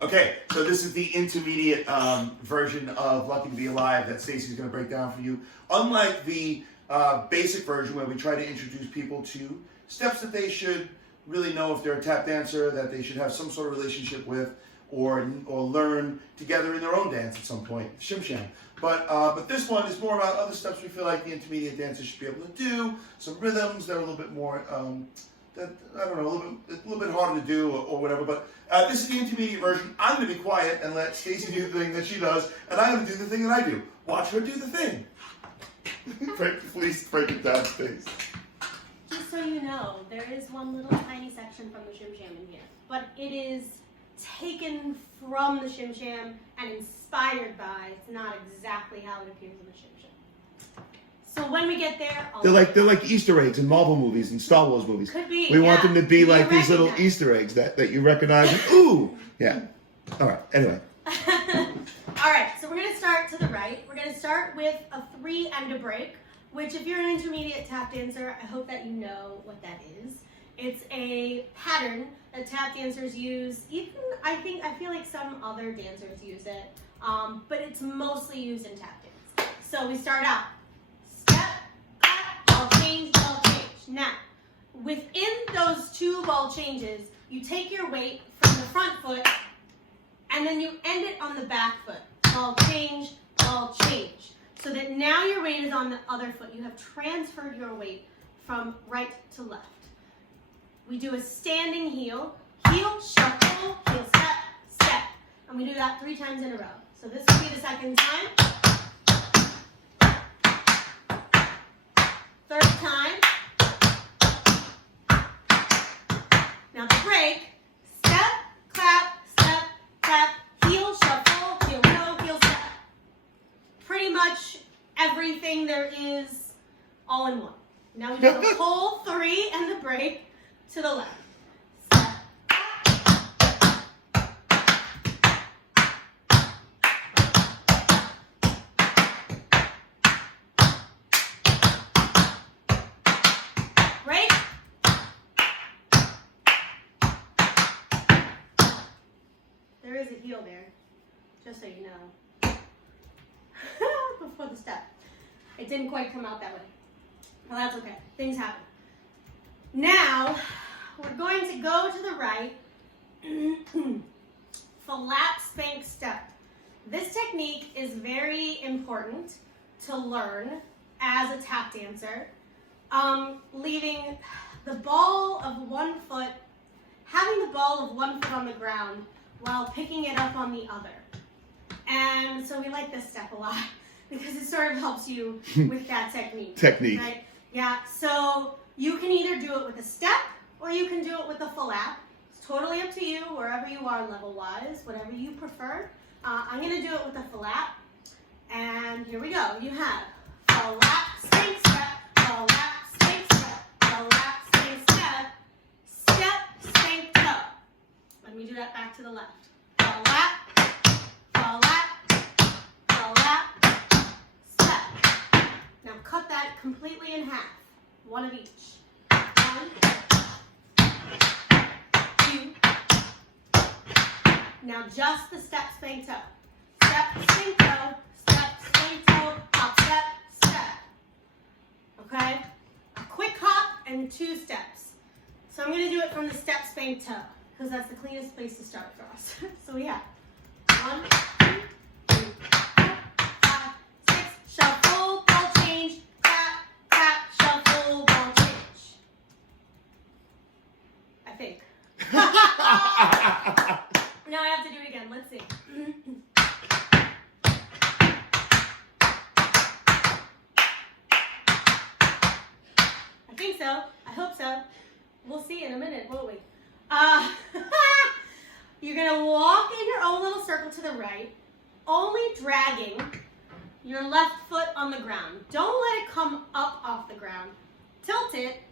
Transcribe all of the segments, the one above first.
Okay, so this is the intermediate version of Lucky to Be Alive that Stacy's going to break down for you. Unlike the basic version where we try to introduce people to steps that they should really know if they're a tap dancer, that they should have some sort of relationship with, or learn together in their own dance at some point, Shim Sham. But this one is more about other steps we feel like the intermediate dancers should be able to do, some rhythms that are a little bit more, that, I don't know, a little bit harder to do or whatever, but this is the intermediate version. I'm going to be quiet and let Stacy do the thing that she does, and I'm going to do the thing that I do. Watch her do the thing. Please break it down, Stace. Just so you know, there is one little tiny section from the Shim Sham in here, but it is taken from the Shim Sham and inspired by. It's not exactly how it appears in the Shim Sham. So when we get there, they're like Easter eggs in Marvel movies and Star Wars movies. Could be. We want them to be like these little Easter eggs that you recognize. And, ooh, yeah. All right. Anyway. All right. So we're gonna start to the right. We're gonna start with a 3 and a break, which if you're an intermediate tap dancer, I hope that you know what that is. It's a pattern that tap dancers use. Even I feel like some other dancers use it, but it's mostly used in tap dance. So we start out. Ball change, ball change. Now, within those 2 ball changes, you take your weight from the front foot and then you end it on the back foot. Ball change, so that now your weight is on the other foot. You have transferred your weight from right to left. We do a standing heel, shuffle, heel, step, step. And we do that 3 times in a row. So this will be the second time. Third time. Now the break. Step, clap, step, tap, heel, shuffle, heel, go, heel, step. Pretty much everything there is all in one. Now we do the whole 3 and the break to the left. There is a heel there, just so you know. Before the step. It didn't quite come out that way. Well, that's okay. Things happen. Now, we're going to go to the right. Flap spank step. This technique is very important to learn as a tap dancer. Leaving the ball of one foot, having the ball of one foot on the ground while picking it up on the other. And so we like this step a lot because it sort of helps you with that technique. Right? Yeah, so you can either do it with a step or you can do it with a flap. It's totally up to you, wherever you are level-wise, whatever you prefer. I'm going to do it with a flap. And here we go. You have flap, spank step, flap, spank step, flap, spank step, step, spank toe. Let me do that back to the left. Flap, flap, flap, step. Now cut that completely in half. One of each. 1, 2. Now just the step, spank toe. Step, spank toe, step, spank toe, hop, step, step. Okay? A quick hop and 2 steps. So I'm going to do it from the step, spank toe, because that's the cleanest place to start for us. So we have 1, 2, 3, 4, 5, 6, shuffle, ball change, tap, tap, shuffle, ball change. I think. Now I have to do it again. Let's see. I think so. I hope so. We'll see in a minute, won't we? You're going to walk in your own little circle to the right, only dragging your left foot on the ground. Don't let it come up off the ground. Tilt it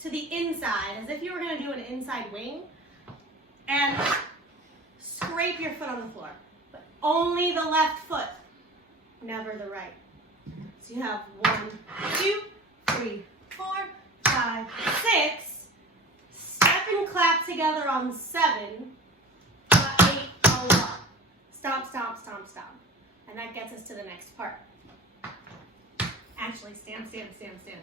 to the inside, as if you were going to do an inside wing, and scrape your foot on the floor. But only the left foot, never the right. So you have 1, 2, 3, 4, 5, 6. Step and clap together on 7. 8, 1. Stomp, stomp, stomp, stomp. And that gets us to the next part. Actually, stamp, stamp, stamp, stamp.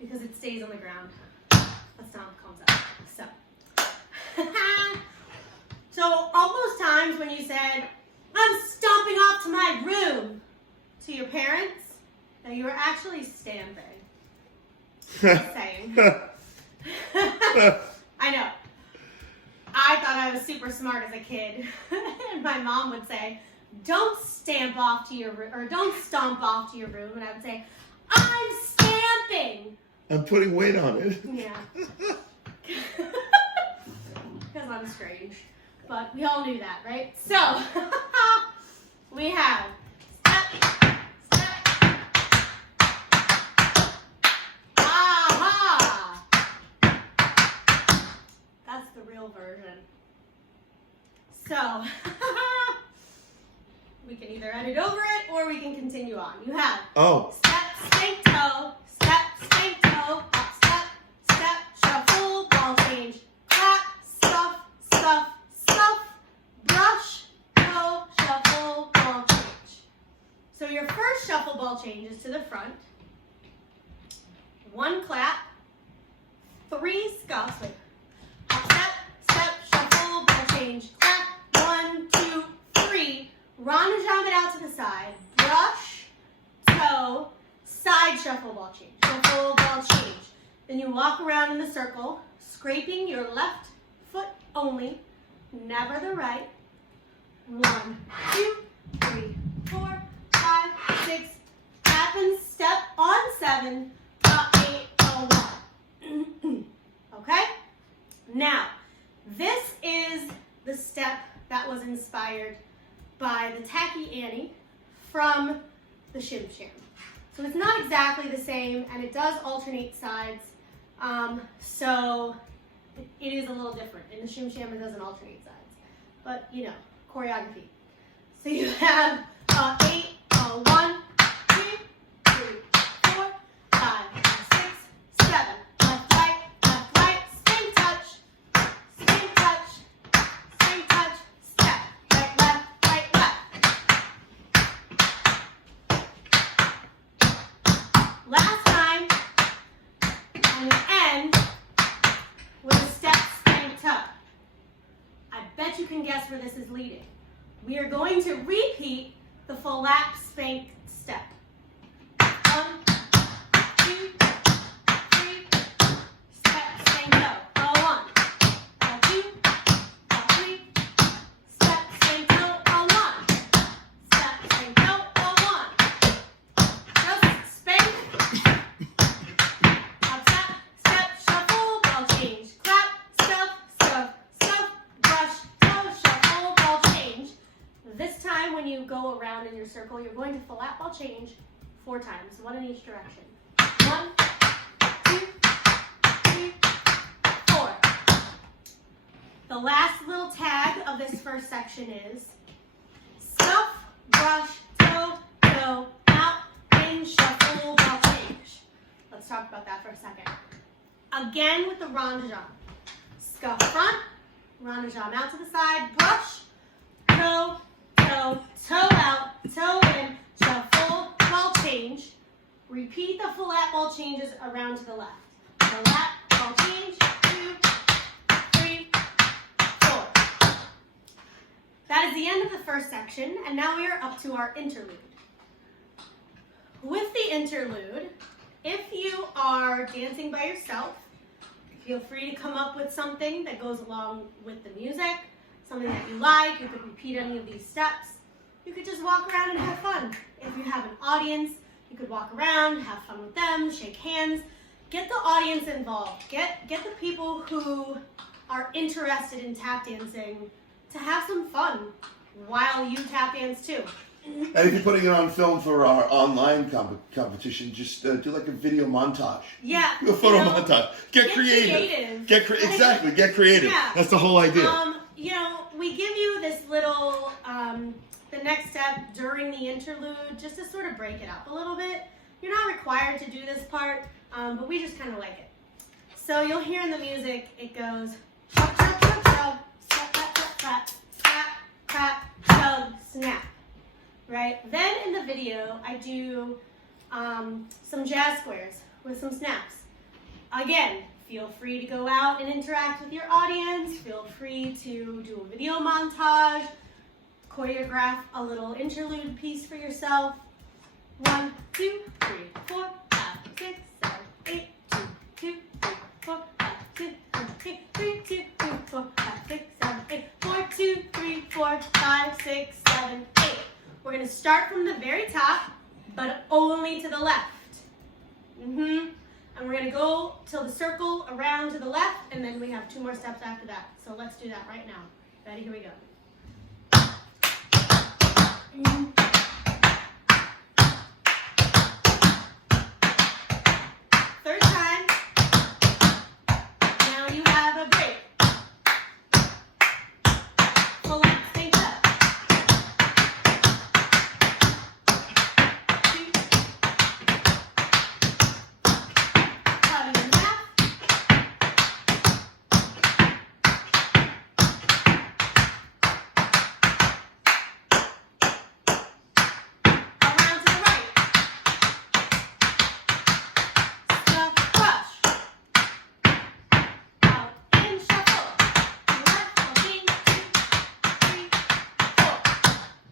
Because it stays on the ground. The stomp comes up. So all those times when you said, I'm stomping off to my room to your parents, now you were actually stamping. Just saying. I know. I thought I was super smart as a kid. And my mom would say, don't stamp off to your room, or don't stomp off to your room. And I would say, I'm stamping. I'm putting weight on it. Yeah. Because I'm strange. But we all knew that, right? So, we have step, step. Aha! That's the real version. So, we can either edit over it or we can continue on. You have step, spank toe, step, spank toe, up, step, step, shuffle, ball change, clap, stuff, stuff, stuff, brush, toe, shuffle, ball change. So your first shuffle ball change is to the front. 1 clap, 3 scuffs. Wait. Up, step, step, shuffle, ball change, clap, 1, 2, 3. Ronde-jambe it out to the side. Brush, toe, side shuffle ball change. Shuffle ball change. Then you walk around in the circle, scraping your left foot only, never the right. 1, 2, 3, 4, 5, 6. Tap and step on 7. Up 8, 1. Okay? Now, this is the step that was inspired by the Tacky Annie from the Shim Sham. So it's not exactly the same, and it does alternate sides. So it is a little different. In the Shim Sham, it doesn't alternate sides. But, you know, choreography. So you have 8, 1, 2, 3, 4, 5, 6, 7. Left, right, spin touch, step. Right, left, right, left. Last time, and the end with a step, spin toe. I bet you can guess where this is leading. We are going to repeat the full lap spank step. 1, 2, 3, step, spank toe. 1, 2, 3, step, spank toe. 1, step, spank toe. 1. Just spank. Up, step, shuffle, ball change. Clap, stuff, brush, toe, shuffle, ball change. This time when you go around in your circle, you're going to full lap ball change 4 times, 1 in each direction. 1, 2, 3, 4. The last little tag of this first section is stuff, brush, toe, out, in, shuffle, ball change. Let's talk about that for a second. Again with the ronde-jambe. Scuff front, ronde-jambe out to the side, brush, toe, out, toe in, shuffle, ball change. Repeat the full lap ball changes around to the left. The lap, ball change, 2, 3, 4. That is the end of the first section, and now we are up to our interlude. With the interlude, if you are dancing by yourself, feel free to come up with something that goes along with the music, something that you like. You could repeat any of these steps. You could just walk around and have fun. If you have an audience, you could walk around, have fun with them, shake hands. Get the audience involved. Get the people who are interested in tap dancing to have some fun while you tap dance too. And if you're putting it on film for our online competition, just do like a video montage. Yeah. Do a photo montage. Get creative. Get creative. Yeah. That's the whole idea. We give you this little, the next step during the interlude, just to sort of break it up a little bit. You're not required to do this part, but we just kind of like it. So you'll hear in the music, it goes, chop, chop, chop, chop, slap, slap, slap, slap, tap, chug, snap, right? Then in the video, I do some jazz squares with some snaps. Again, feel free to go out and interact with your audience. Feel free to do a video montage, choreograph a little interlude piece for yourself. 1, 2, 3, 4, 5, 6, 7, 8, 2, 2, 3, 4, 5, 6, 7, 8, 3, 2, 3, 4, 5, 6, 7, 8, 4, 2, 3, 4, 5, 6, 7, 8. We're going to start from the very top, but only to the left. And we're going to go till the circle around to the left, and then we have 2 more steps after that. So let's do that right now. Ready? Here we go. Third time. Now you have a break. Full length, stay up. 2. Cutting in half. Around to the right. Stuff, brush. Out in shuffle. Left ball change. 2, 3, 4.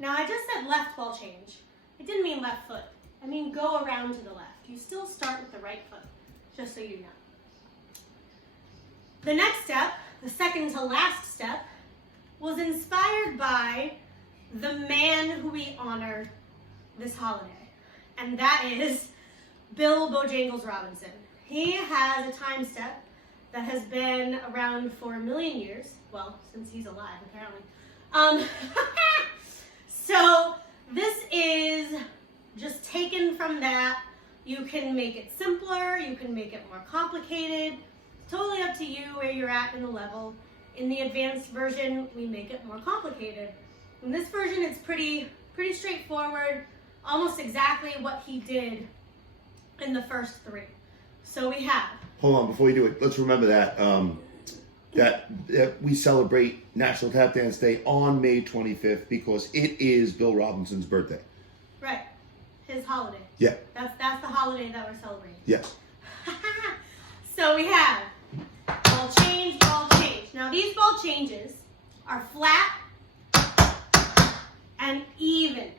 Now I just said left ball change. I didn't mean left foot. I mean go around to the left. You still start with the right foot, just so you know. The next step, the second to last step, was inspired by the man who we honor this holiday, and that is Bill Bojangles Robinson. He has a time step that has been around for a million years, well, since he's alive, apparently. So this is just taken from that. You can make it simpler, you can make it more complicated. Totally up to you where you're at in the level. In the advanced version, we make it more complicated. In this version, it's pretty straightforward, almost exactly what he did in the first 3. So we have. Hold on, before we do it, let's remember that that we celebrate National Tap Dance Day on May 25th because it is Bill Robinson's birthday. Right, his holiday. Yeah. That's the holiday that we're celebrating. Yes. So we have ball change, ball change. Now these ball changes are flat and even,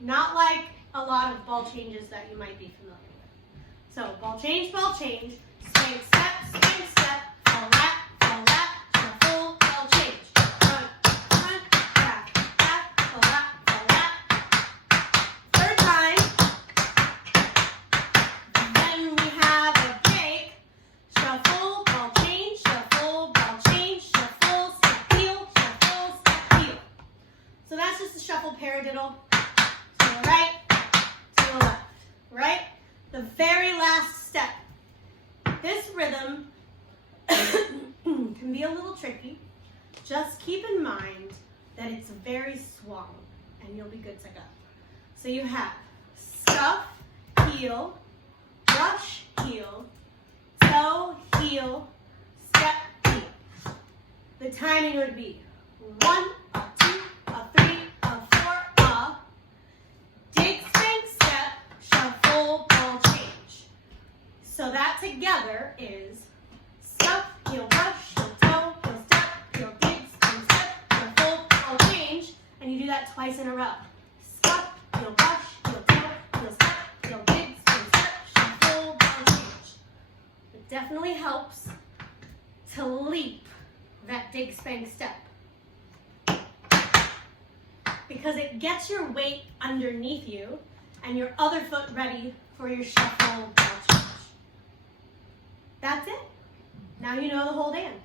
not like a lot of ball changes that you might be familiar with. So ball change, swing step, fall lap, shuffle, ball change. Front, back, fall lap. Third time. Then we have a break. Shuffle, ball change, step heel. So that's just a shuffle paradiddle. To the right, to the left, right? The very last step. This rhythm can be a little tricky. Just keep in mind that it's very swung and you'll be good to go. So you have scuff, heel, brush, heel, toe, heel, step, heel. The timing would be 1, a 2, a 3, a 4, a dig, swing, step, shuffle, ball change. So that together is scuff, heel, brush, heel, toe, heel, step, heel, dig, swing, step, shuffle, ball change, and you do that twice in a row. Scuff, heel, brush, heel, toe, heel, step, heel, dig, swing, step, shuffle, ball change. It definitely helps to leap that dig, spank, step, because it gets your weight underneath you and your other foot ready for your shuffle ball change. That's it. Now you know the whole dance.